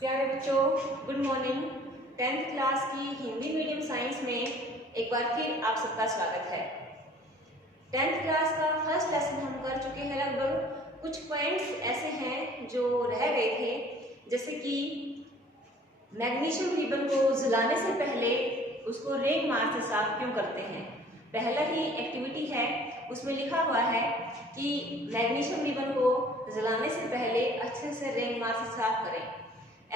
प्यारे बच्चों, good morning. 10th class की हिंदी मीडियम साइंस में एक बार फिर आप सबका स्वागत है। 10th क्लास का फर्स्ट लेसन हम कर चुके हैं। लगभग कुछ पॉइंट्स ऐसे हैं जो रह गए थे, जैसे कि मैग्नीशियम रिबन को जलाने से पहले उसको रेग मार से साफ क्यों करते हैं। पहला ही एक्टिविटी है, उसमें लिखा हुआ है कि मैग्नीशियम रिबन को जलाने से पहले अच्छे से रेग मार से साफ करें।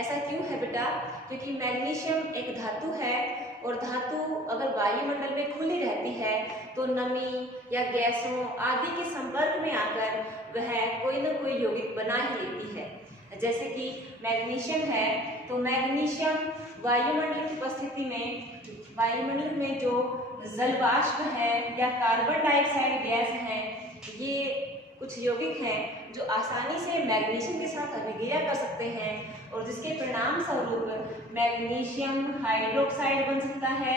ऐसा क्यों है बेटा? क्योंकि मैग्नीशियम एक धातु है और धातु अगर वायुमंडल में खुली रहती है तो नमी या गैसों आदि के संपर्क में आकर वह कोई न कोई यौगिक बना ही लेती है। जैसे कि मैग्नीशियम है तो मैग्नीशियम वायुमंडल की उपस्थिति में वायुमंडल में जो जलवाष्प है या कार्बन डाइऑक्साइड गैस है, ये कुछ यौगिक हैं जो आसानी से मैग्नीशियम के साथ अभिक्रिया कर सकते हैं और जिसके परिणाम स्वरूप मैग्नीशियम हाइड्रोक्साइड बन सकता है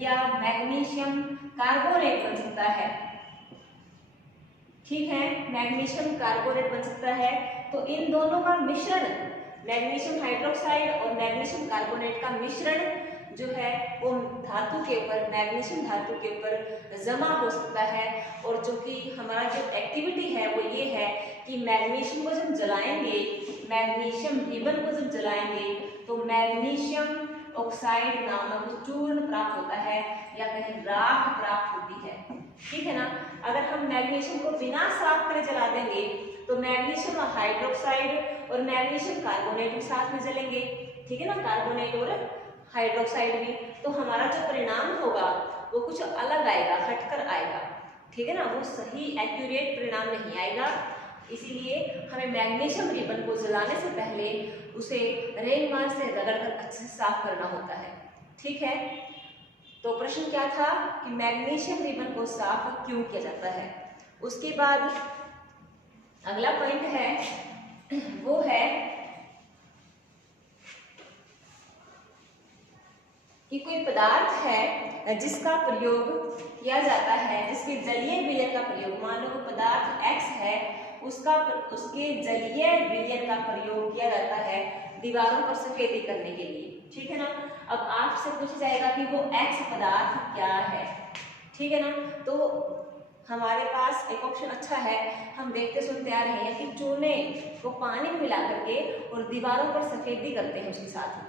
या मैग्नीशियम कार्बोनेट बन सकता है। ठीक है, मैग्नीशियम कार्बोनेट बन सकता है। तो इन दोनों का मिश्रण, मैग्नीशियम हाइड्रोक्साइड और मैग्नीशियम कार्बोनेट का मिश्रण जो है वो धातु के ऊपर, मैग्नीशियम धातु के ऊपर जमा हो सकता है। और जो कि हमारा जो एक्टिविटी है वो ये है कि मैग्नीशियम को जब जलाएंगे, मैग्नीशियम रिबन को जब जलाएंगे तो मैग्नीशियम ऑक्साइड नामक चूर्ण प्राप्त होता है या कहीं राख प्राप्त होती है। ठीक है ना। अगर हम मैग्नीशियम को बिना साफ करे जला देंगे तो मैग्नीशियम हाइड्रोक्साइड और मैग्नीशियम कार्बोनेट भी साथ में जलेंगे। ठीक है ना, कार्बोनेट और हाइड्रोक्साइड भी। तो हमारा जो परिणाम होगा वो कुछ अलग आएगा, हटकर आएगा। ठीक है ना, वो सही एक्यूरेट परिणाम नहीं आएगा। इसीलिए हमें मैग्नीशियम रिबन को जलाने से पहले उसे रेगमार से रगड़कर अच्छे से साफ करना होता है। ठीक है, तो प्रश्न क्या था कि मैग्नीशियम रिबन को साफ क्यों किया जाता है। उसके बाद अगला पॉइंट है वो है कि कोई पदार्थ है जिसका प्रयोग किया जाता है, जिसके जलीय विलयन का प्रयोग, मान लो वो पदार्थ X है, उसके जलीय विलयन का प्रयोग किया जाता है दीवारों पर सफेदी करने के लिए। ठीक है ना। अब आपसे पूछा जाएगा कि वो X पदार्थ क्या है। ठीक है ना। तो हमारे पास एक ऑप्शन अच्छा है, हम देखते सुनते आ रहे हैं कि चूने को पानी में मिला करके और दीवारों पर सफेदी करते हैं उसके साथ।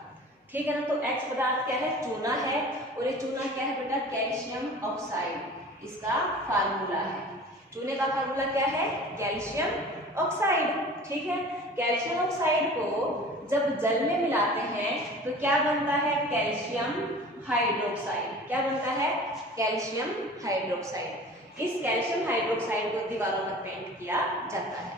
ठीक है ना। तो X पदार्थ क्या है? चूना है। और ये चूना क्या है बेटा? कैल्शियम ऑक्साइड इसका फार्मूला है। चूने का फार्मूला क्या है? Calcium oxide. ठीक है, कैल्शियम ऑक्साइड को जब जल में मिलाते हैं तो क्या बनता है? Calcium hydroxide. क्या बनता है? Calcium hydroxide. इस कैल्शियम हाइड्रोक्साइड को दीवारों पर पेंट किया जाता है।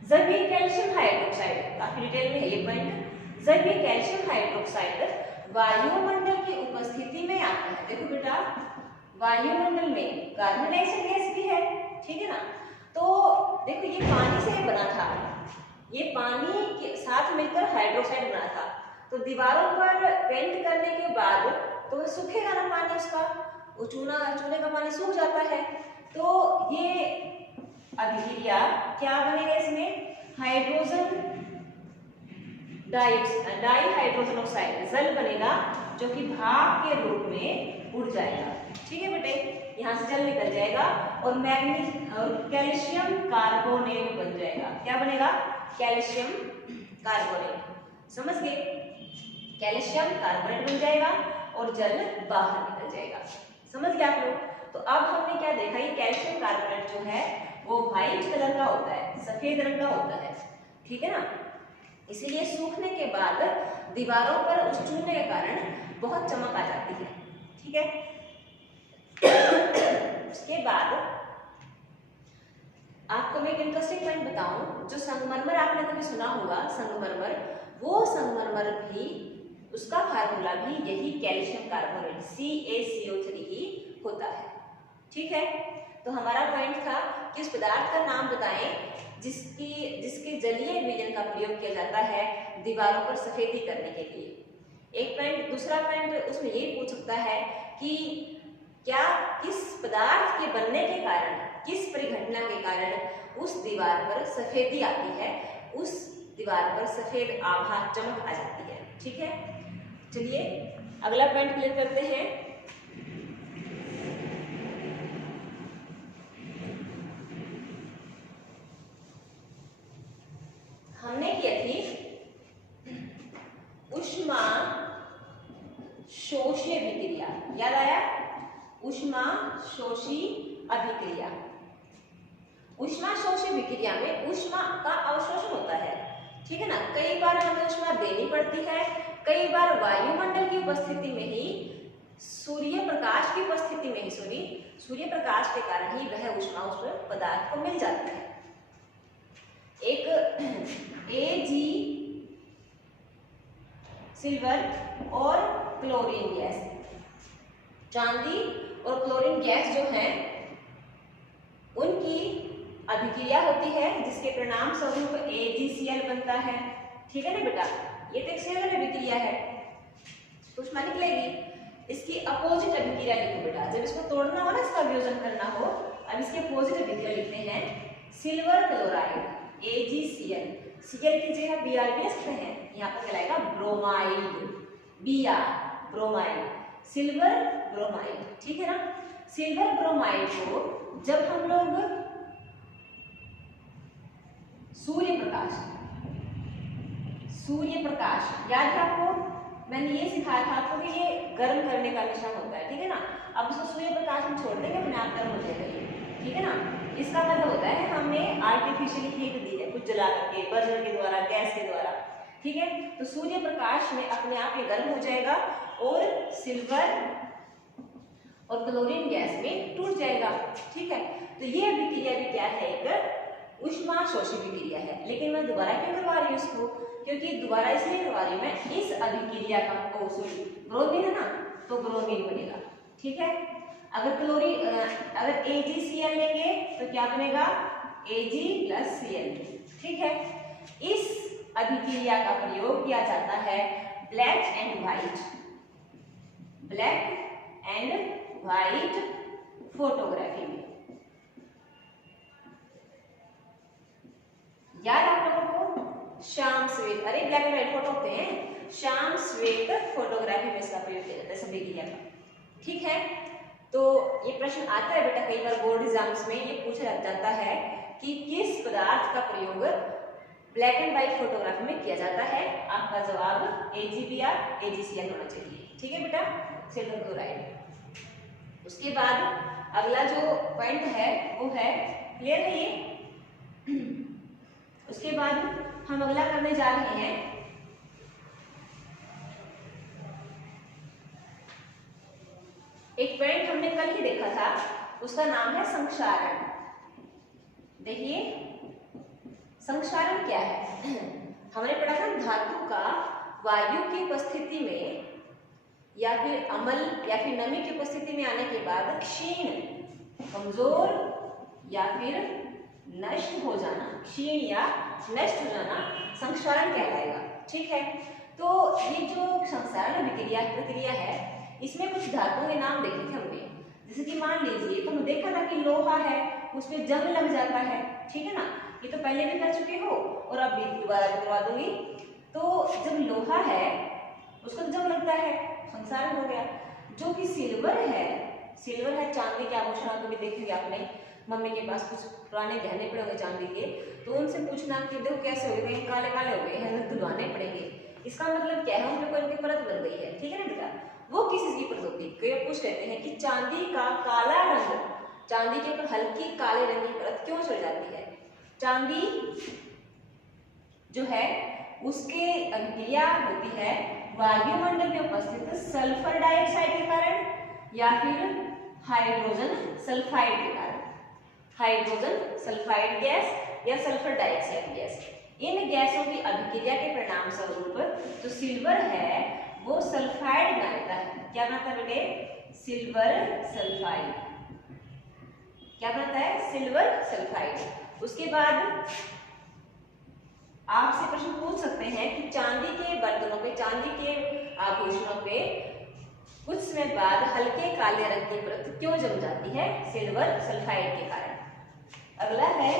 जब ये कैल्शियम हाइड्रोक्साइड, काफी डिटेल में है ये पॉइंट, जब ये कैल्शियम हाइड्रोक्साइड वायुमंडल की उपस्थिति में आता है, देखो बेटा वायुमंडल में कार्बन डाइऑक्साइड गैस भी है। ठीक है ना। तो देखो ये पानी से बना था, ये पानी के साथ मिलकर हाइड्रोक्साइड बना था। तो दीवारों पर पेंट करने के बाद तो सूखेगा ना पानी, उसका वो चूने का पानी सूख जाता है। तो ये अभिक्रिया क्या बनेगा इसमें? हाइड्रोजन डाई हाइड्रोजन ऑक्साइड जल बनेगा जो कि भाप के रूप में उड़ जाएगा। ठीक है बेटे, यहाँ से जल निकल जाएगा और कैल्शियम कार्बोनेट बन जाएगा। क्या बनेगा? Calcium carbonate. समझ गए? कैल्शियम कार्बोनेट बन जाएगा और जल बाहर निकल जाएगा। समझ गए आप लोग? तो अब हमने क्या देखा, ये कैल्शियम कार्बोनेट जो है वो व्हाइट कलर का होता है, सफेद रंग का होता है। ठीक है ना। इसीलिए सूखने के बाद दीवारों पर उस चूने के कारण बहुत चमक आ जाती है। ठीक है। उसके बाद आपको मैं एक इंटरेस्टिंग पॉइंट बताऊं, जो संगमरमर आपने कभी सुना होगा, संगमरमर, वो संगमरमर भी उसका फार्मूला भी यही कैल्शियम कार्बोनेट CaCO3 ही होता है। ठीक है। तो हमारा पॉइंट था कि उस पदार्थ का नाम बताएं जिसके जलीय विलयन का प्रयोग किया जाता है दीवारों पर सफेदी करने के लिए। एक पॉइंट, दूसरा पॉइंट उसमें ये पूछ सकता है कि क्या किस पदार्थ के बनने के कारण, किस परिघटना के कारण उस दीवार पर सफेदी आती है, उस दीवार पर सफेद आभा चमक आ जाती है। ठीक है, चलिए अगला पॉइंट क्लियर करते हैं। हमने किया थी ऊष्मा शोषी अभिक्रिया, याद आया? ऊष्मा शोषी अभिक्रिया। ऊष्मा शोषी अभिक्रिया में ऊष्मा का अवशोषण होता है, ठीक है ना। कई बार हमें ऊष्मा देनी पड़ती है, कई बार वायुमंडल की उपस्थिति में ही, सूर्य प्रकाश की उपस्थिति में ही, सूर्य प्रकाश के कारण ही वह ऊष्मा उस पदार्थ को मिल जाती है। एक Ag सिल्वर और क्लोरीन गैस, चांदी और क्लोरीन गैस जो है उनकी अभिक्रिया होती है, जिसके परिणाम स्वरूप AgCl बनता है। ठीक है ना बेटा, ये तो एक सेलर अभिक्रिया है, ऊष्मा निकलेगी। इसकी अपोजिट अभिक्रिया लिखो बेटा, जब इसको तोड़ना हो ना, इसका वियोजन करना हो, अब इसके अपोजिट अभिक्रिया लिखते हैं सिल्वर क्लोराइड AgCl, Cl की जगह Br भी लिख सकते हैं, यहाँ पर कहलाएगा bromide, Br bromide, silver bromide. ठीक है ना। सिल्वर ब्रोमाइड को जब हम लोग सूर्य प्रकाश, याद है आपको, मैंने ये सिखाया था आपको कि ये गर्म करने का निशान होता है। ठीक है ना। अब इसको सूर्य प्रकाश में छोड़ देंगे, अपने आप गर्म हो जाएगा ये। ठीक है ना। इसका मतलब होता है हमने आर्टिफिशियल हीट दी है, कुछ जला करके, बर्नर के द्वारा, गैस के द्वारा। ठीक है, तो सूर्य प्रकाश में अपने आप ये गर्म हो जाएगा और सिल्वर और क्लोरीन गैस में टूट जाएगा। ठीक है, तो ये अभिक्रिया भी क्या है, एक ऊष्मा शोषी अभिक्रिया है। लेकिन मैं दोबारा क्यों करवा रही हूँ इसको, क्योंकि दोबारा इसलिए करवा रही हूँ मैं, इस अभिक्रिया का ब्रोमीन है ना, तो ब्रोमीन बनेगा। ठीक है, अगर अगर AgCl लेंगे तो क्या बनेगा, Ag + Cl। ठीक है, इस अभिक्रिया का प्रयोग किया जाता है ब्लैक एंड व्हाइट फोटोग्राफी में। याद आप लोगों को शाम श्वेत, अरे ब्लैक एंड व्हाइट फोटो होते हैं, शाम श्वेत फोटोग्राफी में इसका प्रयोग किया जाता है, सभी क्रिया का। ठीक है, तो ये प्रश्न आता है बेटा, कई बार बोर्ड एग्जाम्स में ये पूछा जाता है कि किस पदार्थ का प्रयोग ब्लैक एंड व्हाइट फोटोग्राफी में किया जाता है। आपका जवाब AgBr AgCl होना चाहिए। ठीक है बेटा, सिल्वर क्लोराइड। उसके बाद अगला जो पॉइंट है वो है, क्लियर है ये। उसके बाद हम अगला करने जा रहे हैं एक पॉइंट हमने कल ही देखा था, उसका नाम है संक्षारण। देखिए संक्षारण क्या है। हमने पढ़ा था धातु का वायु की उपस्थिति में या फिर अम्ल या फिर नमी की उपस्थिति में आने के बाद क्षीण, कमजोर या फिर नष्ट हो जाना, क्षीण या नष्ट हो जाना संक्षारण कहलाएगा। ठीक है, तो ये जो संक्षारण प्रक्रिया है, इसमें कुछ धातुओं के नाम देखे थे हमने। जैसे कि मान लीजिए, तो हमने देखा था कि लोहा है, उसमें जंग लग जाता है। ठीक है ना, ये तो पहले भी कर चुके हो और अब भी दोबारा करवा दूंगी। तो जब लोहा है उसको जंग लगता है, संक्षारण हो गया। जो कि सिल्वर है चांदी के आभूषण भी देखेंगे आपने, मम्मी के पास कुछ पुराने गहने पड़े हुए चांदी के, तो उनसे पूछना कि देखो कैसे हो गए, काले काले हो गए हैं, धुलवाने पड़ेंगे। इसका मतलब क्या है, उनके ऊपर इनकी परत बन गई है। ठीक है ना बेटा, वो किस चीज की परत होती है, कई पूछ कहते हैं कि चांदी का काला रंग, चांदी के ऊपर हल्की काले रंग की परत क्यों चढ़ जाती है। चांदी जो है उसके अभिक्रिया होती है वायुमंडल में उपस्थित सल्फर डाइऑक्साइड के कारण या फिर हाइड्रोजन सल्फाइड के कारण, हाइड्रोजन सल्फाइड गैस या सल्फर डाइऑक्साइड गैस। इन गैसों की अभिक्रिया के परिणाम स्वरूप जो सिल्वर है वो सल्फाइड बना देता है। क्या बनाता है बेटे, सिल्वर सल्फाइड। क्या बनाता है, सिल्वर सल्फाइड। उसके बाद आपसे प्रश्न पूछ सकते हैं कि चांदी के बर्तनों पे, चांदी के आभूषणों पे कुछ समय बाद हल्के काले रंग की परत क्यों जम जाती है, सिल्वर सल्फाइड के कारण। अगला है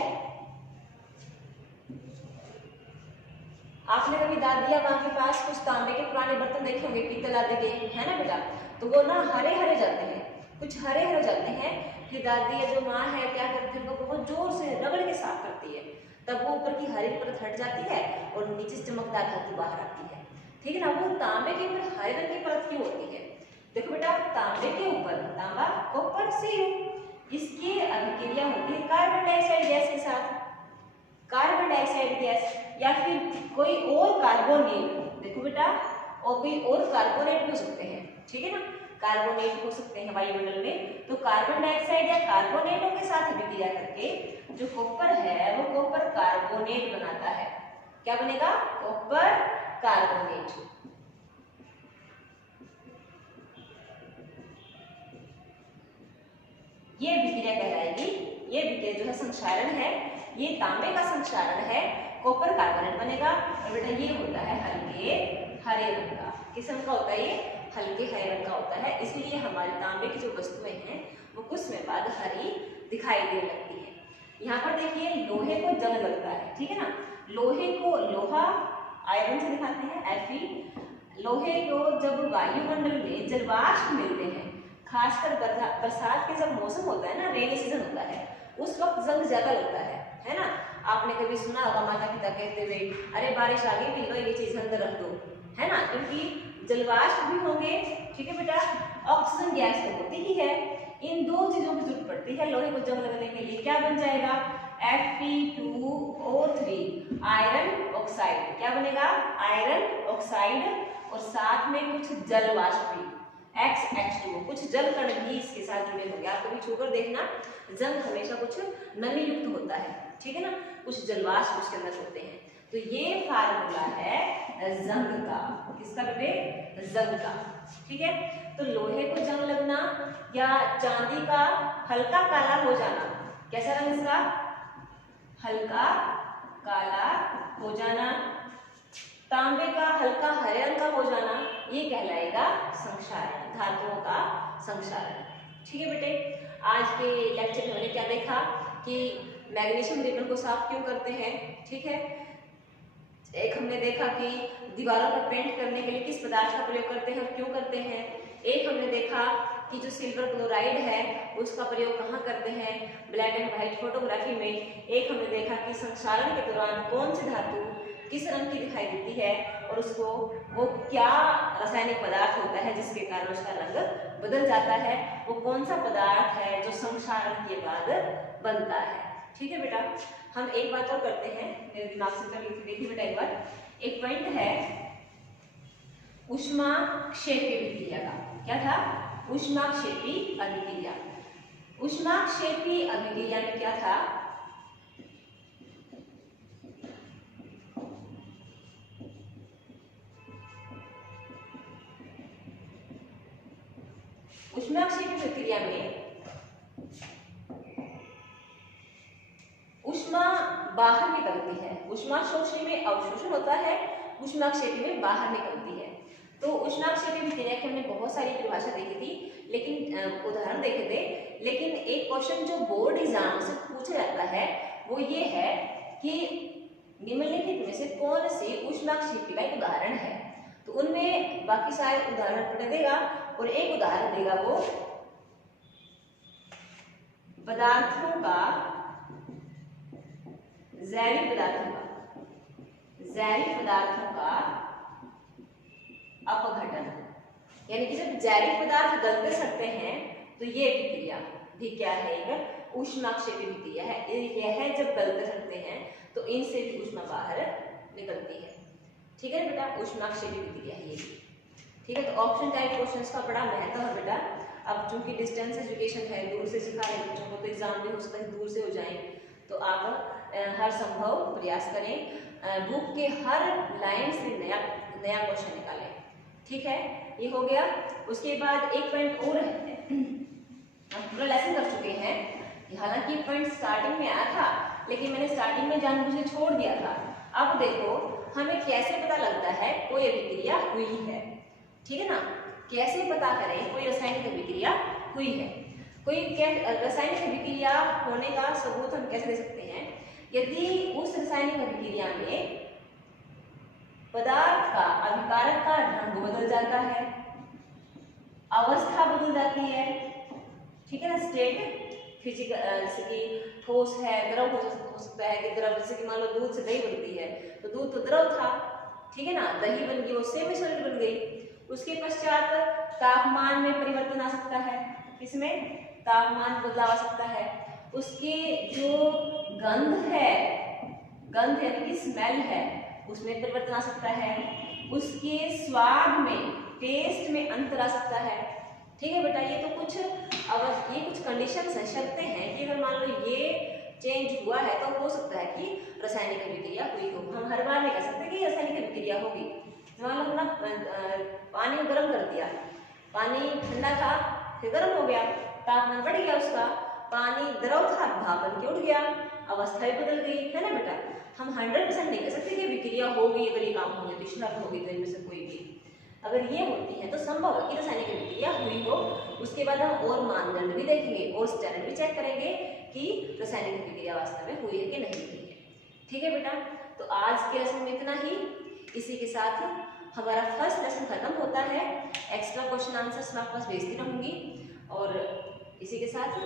आपने कभी दादी या माँ के पास कुछ तांबे के पुराने बर्तन देखे होंगे, पीतल आदि के, है ना बेटा, तो वो ना हरे हरे जाते हैं, कुछ हरे हरे जाते हैं। फिर दादी या जो माँ है क्या करती है, उनको बहुत जोर से रगड़ के साफ करती है, तब वो ऊपर की हरी परत हट जाती है और नीचे से चमकदार धातु बाहर आती है। ठीक है ना। वो तांबे के ऊपर हरे रंग की परत क्यों होती है? देखो बेटा, तांबे के ऊपर तांबा, कॉपर, Cu, इसकी अभिक्रिया होती है कार्बन डाइऑक्साइड गैस के साथ, कार्बन डाइऑक्साइड गैस या फिर कोई और कार्बोनेट। देखो बेटा, और कोई और कार्बोनेट हो सकते हैं, ठीक है ना, कार्बोनेट हो सकते हैं वायुमंडल में। तो कार्बन डाइऑक्साइड या कार्बोनेटों के साथ अभिक्रिया करके जो कॉपर है वो कॉपर कार्बोनेट बनाता है। क्या बनेगा? Copper carbonate. ये अभिक्रिया कहलाएगी। ये अभिक्रिया जो है संक्षारण है, ये तांबे का संक्षारण है, कॉपर कार्बोनेट बनेगा। और बेटा ये होता है हल्के हरे रंग का। किस रंग का होता है ये? हल्के हरे रंग का होता है। इसलिए हमारे तांबे की जो वस्तुएं हैं वो कुछ समय बाद हरी दिखाई देने लगती है। यहाँ पर देखिए लोहे को जंग लगता है, ठीक है ना। लोहे को, लोहा आयरन से दिखाते हैं Fe। लोहे को जब वायुमंडल में जलवाष्प मिलते हैं, खासकर बरसात के जब मौसम होता है ना, रेनी सीजन होता है, उस वक्त जंग ज्यादा लगता है ना। आपने कभी सुना होगा माता पिता कहते हुए, अरे बारिश आ गई, मिल लो ये चीज अंदर रख दो, है ना, क्योंकि जलवाष्प भी होंगे। ठीक है बेटा, ऑक्सीजन गैस तो होती ही है। इन दो चीजों की जरूरत पड़ती है लोहे को जंग लगने के लिए। क्या बन जाएगा? Fe2O3 iron oxide. क्या बनेगा? Iron oxide. और साथ में कुछ जल वाष्प भी, XH2O, कुछ जल कण भी इसके साथ जुड़े होंगे। आप कभी छूकर देखना, जंग हमेशा कुछ नमी युक्त होता है, ठीक है ना, कुछ जलवाष्प उसके अंदर होते हैं। तो ये फार्मूला है जंग का। किसका बेटे? जंग का। ठीक है। तो लोहे को जंग लगना या चांदी का हल्का काला हो जाना, कैसा रंग इसका? हल्का काला हो जाना, तांबे का हल्का हरे रंग का हो जाना, ये कहलाएगा संक्षारण, धातुओं का संक्षारण। ठीक है बेटे, आज के लेक्चर में हमने क्या देखा कि मैग्नीशियम रिबन को साफ क्यों करते हैं। ठीक है, एक हमने देखा कि दीवारों पर पेंट करने के लिए किस पदार्थ का प्रयोग करते हैं और क्यों करते हैं। एक हमने देखा कि जो सिल्वर क्लोराइड है उसका प्रयोग कहाँ करते हैं, ब्लैक एंड व्हाइट फोटोग्राफी में। एक हमने देखा कि संक्षारण के दौरान कौन सी धातु किस रंग की दिखाई देती है और उसको वो क्या रासायनिक पदार्थ होता है जिसके कारण उसका रंग बदल जाता है, वो कौन सा पदार्थ है जो संक्षारण के बाद बनता है। ठीक है बेटा, हम एक बात और करते हैं, मेरे दिमाग से कर देखिए बेटा एक बार। एक पॉइंट है ऊष्माक्षेपी अभिक्रिया का। क्या था? ऊष्माक्षेपी अभिक्रिया। ऊष्माक्षेपी अभिक्रिया में क्या था? ऊष्माक्षेपी प्रक्रिया में ऊष्मा बाहर निकलती है। ऊष्माशोषणी में अवशोषण होता है, ऊष्माक्षेपी में बाहर निकलती है। तो ऊष्माक्षेपी प्रक्रिया की हमने बहुत सारी परिभाषा देखी थी, लेकिन उदाहरण देखे थे। लेकिन एक क्वेश्चन जो बोर्ड एग्जाम से पूछा जाता है वो ये है कि निम्नलिखित में से कौन सी ऊष्माक्षेपी का एक उदाहरण है। तो उनमें बाकी सारे उदाहरण पढ़ देगा और एक उदाहरण देगा वो पदार्थों का, जैविक पदार्थों का अपघटन। यानी कि जब जैविक पदार्थ गलते सड़ते हैं तो ये प्रक्रिया भी क्या है? एक ऊष्माक्षेपी प्रक्रिया है। यह जब गलते सड़ते हैं तो इनसे भी ऊष्मा बाहर निकलती है। ठीक है बेटा, ऊष्माक्षेपी प्रक्रिया है ये। ठीक है, तो ऑप्शन टाइप क्वेश्चंस का बड़ा महत्व है बेटा। अब चूंकि डिस्टेंस एजुकेशन है, दूर से सिखा रहे बच्चों को, तो एग्जाम भी हो सकता है दूर से हो जाए। तो आप हर संभव प्रयास करें, बुक के हर लाइन से नया क्वेश्चन निकालें। ठीक है, ये हो गया। उसके बाद एक पॉइंट और है, हम पूरा लेसन कर चुके हैं। हालांकि पॉइंट स्टार्टिंग में आया था लेकिन मैंने स्टार्टिंग में जानबूझ के छोड़ दिया था। अब देखो हमें कैसे पता लगता है कोई अभिक्रिया हुई है। ठीक है ना, कैसे पता करें कोई रासायनिक अभिक्रिया हुई है। कोई रासायनिक अभिक्रिया होने का सबूत हम कैसे दे सकते हैं? यदि उस रासायनिक अभिक्रिया में का अभिकारक का ढंग बदल जाता है, अवस्था बदल जाती है, ठीक है ना। स्टेट फिजिकल, जैसे कि ठोस है, द्रव हो सकता है कि द्रव, जैसे कि मान लो दूध से दही बनती है तो दूध तो द्रव था, ठीक है ना, दही बन गई वो सेमी सॉलिड बन गई। उसके पश्चात तापमान में परिवर्तन आ सकता है, इसमें तापमान बदलाव आ सकता है। उसके जो गंध है, गंध यानी कि स्मेल है, उसमें परिवर्तन आ सकता है। उसके स्वाद में, टेस्ट में अंतर आ सकता है, ठीक है बेटा। ये तो कुछ ये कुछ कंडीशंस हैं, शर्तें हैं कि अगर मान लो ये चेंज हुआ है तो हो सकता है कि रासायनिक अभिक्रिया हुई हो। हम हर बार नहीं कह सकते कि रासायनिक अभिक्रिया होगी। मान लो हमने पानी को गर्म कर दिया, पानी ठंडा था फिर गर्म हो गया, तापमान बढ़ गया उसका, पानी द्रव था भाप बन के उड़ गया, अवस्था भी बदल गई, है ना बेटा। हम 100% नहीं कह सकते कि विक्रिया होगी, अगर ये काम होंगे तो शर्त होगी तो इनमें से कोई भी। अगर ये होती है तो संभव है कि रासायनिक अभिक्रिया हुई हो। उसके बाद हम और मानदंड भी देखेंगे और स्टैंडर्ड भी चेक करेंगे कि रासायनिक अभिक्रिया वास्तव में हुई है कि नहीं हुई है, ठीक है बेटा। तो आज के लेसन में इतना ही। इसी के साथ हमारा फर्स्ट लेसन खत्म होता है। एक्स्ट्रा क्वेश्चन आंसर्स मैं आपके पास भेजती रहूंगी और इसी के साथ